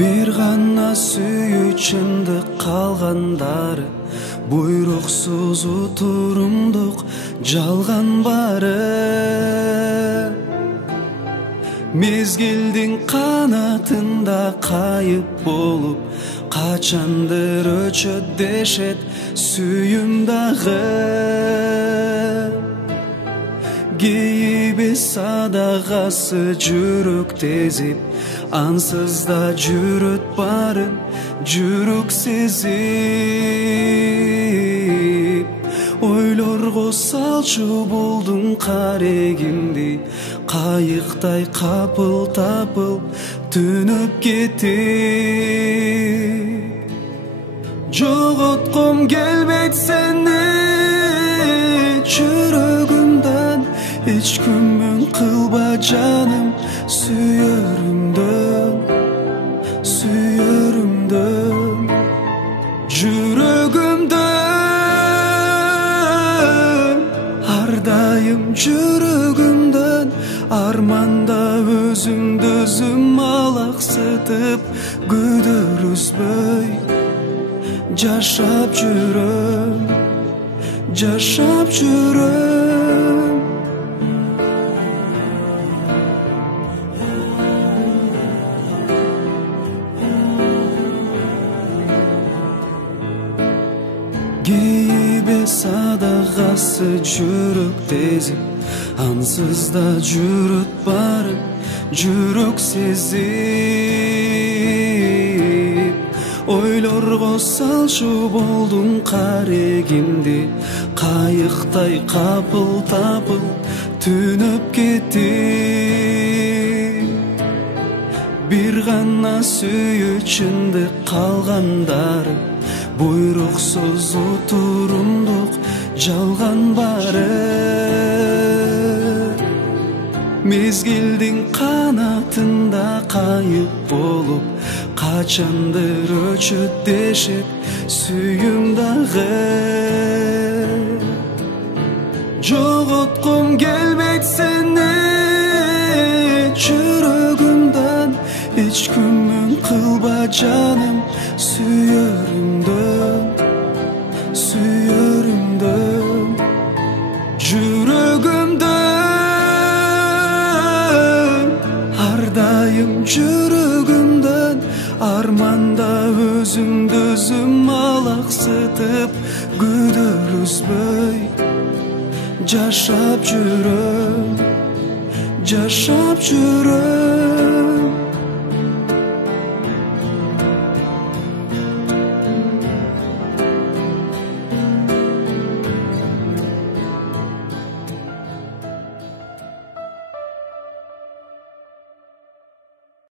Bir gana sүйүүчүндү калгандары, буйруксуз утурумдук жалган бары. Мезгилдин канатында кайып болуп, качандыр өчөт дешет сүйүм дагы. Кейбе садагасы жүрөк тезип, ансыз да жүрөт барын жүрөк сезип. Ойлорго салчу болдуң карегимди, кайыктай капыл-тапыл түнөп кетип. Жоготком келбейт сени жүрөгүмдөн, эч күмүн кылба жаным сүйөрүмдөн, сүйөрүмдөн, жүрөгүмдөн, ар дайым жүрөгүмдөн. Арманда өзүмдү өзүм алаксытып, күдөрүзбөй жашап жүрөм, жашап жүрөm. Кейбе садагасы жүрөк тезип, ансыз да жүрөт барын жүрөк сезип. Ойлорго салчу болдуң карегимди, кайыктай капыл-тапыл түнөп кетип. Bir gana сүйүүчүндү калгандары, буйруксуз утурумдук жалган бары. Мезгилдин канатында кайып болуп, качандыр өчөт дешет сүйүм дагы. Жоготком келбейт сени жүрөгүмдөн, эч күмүн кылба жаным сүйөрүмдөн, сүйөрүмдөн, жүрөгүмдөн, ар дайым жүрөгүмдөн. Арманда өзүмдү өзүм алаксытып, күдөрүзбөй жашап жүрөм, жашап жүрөм.